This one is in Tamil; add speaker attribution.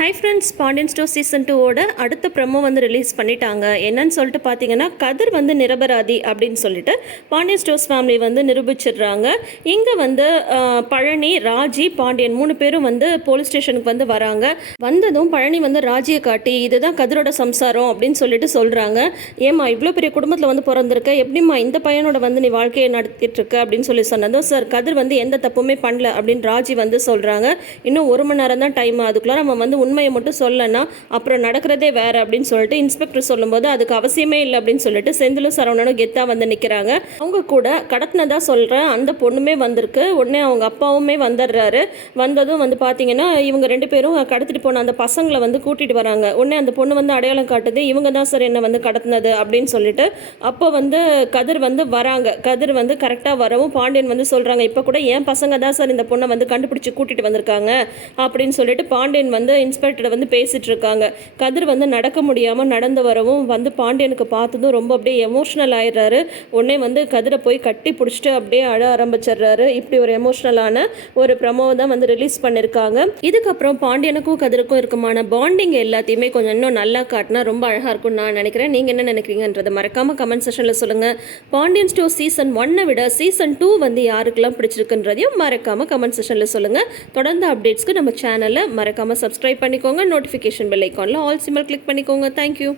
Speaker 1: Hi friends Pandian store season டூவோட அடுத்த ப்ரமோ வந்து ரிலீஸ் பண்ணிட்டாங்க. என்னன்னு சொல்லிட்டு பார்த்தீங்கன்னா கதிர் வந்து நிரபராதி அப்படின்னு சொல்லிட்டு பாண்டியன் ஸ்டோர்ஸ் ஃபேமிலி வந்து நிரூபிச்சிடுறாங்க. இங்கே வந்து பழனி ராஜி பாண்டியன் மூணு பேரும் வந்து போலீஸ் ஸ்டேஷனுக்கு வந்து வராங்க. வந்ததும் பழனி வந்து ராஜியை காட்டி இதுதான் கதிரோட சம்சாரம் அப்படின்னு சொல்லிட்டு சொல்கிறாங்க ஏம்மா இவ்வளோ பெரிய குடும்பத்தில் வந்து பிறந்திருக்க? எப்படிம்மா இந்த பையனோட வந்து நீ வாழ்க்கையை நடத்திட்டு இருக்க அப்படின்னு சொல்லி சொன்னதும் சார் கதிர் வந்து எந்த தப்புமே பண்ணல அப்படின்னு ராஜி வந்து சொல்கிறாங்க இன்னும் ஒரு மணி நேரம் தான் டைம் அதுக்குள்ளே நம்ம வந்து உண்மையை மட்டும் சொல்லனா அப்புறம் நடக்கிறதே வேற அப்படின்னு சொல்லிட்டு இன்ஸ்பெக்டர் சொல்லும்போது அதுக்கு அவசியமே இல்லை அப்படின்னு சொல்லிட்டு செந்திலும் சரவணனும் கெத்தா வந்து நிற்கிறாங்க அவங்க கூட கடத்தினதா சொல்கிறேன் அந்த பொண்ணுமே வந்திருக்கு. உடனே அவங்க அப்பாவுமே வந்துடுறாரு. வந்ததும் வந்து பார்த்தீங்கன்னா இவங்க ரெண்டு பேரும் கடத்திட்டு போன அந்த பசங்களை வந்து கூட்டிட்டு வராங்க. உடனே அந்த பொண்ணு வந்து அடையாளம் காட்டுது. இவங்க தான் சார் என்ன வந்து கடத்தினது அப்படின்னு சொல்லிட்டு அப்போ வந்து கதிர் வந்து வராங்க. கதிர் வந்து கரெக்டாக வரவும் பாண்டியன் வந்து சொல்கிறாங்க இப்போ கூட என் பசங்க தான் சார் இந்த பொண்ணை வந்து கண்டுபிடிச்சி கூட்டிகிட்டு வந்திருக்காங்க அப்படின்னு சொல்லிட்டு பாண்டியன் வந்து இன்ஸ்பெக்டர் வந்து பேசிகிட்டு இருக்காங்க கதிர் வந்து நடக்க முடியாமல் நடந்து வரவும் வந்து பாண்டியனுக்கு பார்த்ததும் ரொம்ப அப்படியே எமோஷ்னல் ஆயிடுறாரு. உடனே வந்து கதிரை போய் கட்டி பிடிச்சிட்டு அப்படியே அழ ஆரம்பிச்சிடுறாரு. இப்படி ஒரு எமோஷ்னலான ஒரு ப்ரமோவை தான் வந்து ரிலீஸ் பண்ணியிருக்காங்க இதுக்கப்புறம் பாண்டியனுக்கும் கதிருக்கும் இருக்குமான பாண்டிங் எல்லாத்தையுமே கொஞ்சம் இன்னும் நல்லா காட்டினா ரொம்ப அழகாக இருக்கும்னு நான் நினைக்கிறேன். நீங்கள் என்ன நினைக்கிறீங்கன்றதை மறக்காம கமெண்ட் செஷனில் சொல்லுங்கள் பாண்டியன் ஸ்டோ சீசன் ஒன்னை விட சீசன் டூ வந்து யாருக்கெல்லாம் பிடிச்சிருக்குன்றதையும் மறக்காம கமெண்ட் செஷனில் சொல்லுங்கள் தொடர்ந்து அப்டேட்ஸ்க்கு நம்ம சேனலை மறக்காம சப்ஸ்கிரைப் பண்ணிக்கோங்க. நோட்டிஃபிகேஷன் பெல் ஐக்கானில் ஆல் சிம்பிள் கிளிக் பண்ணிக்கோங்க. Thank you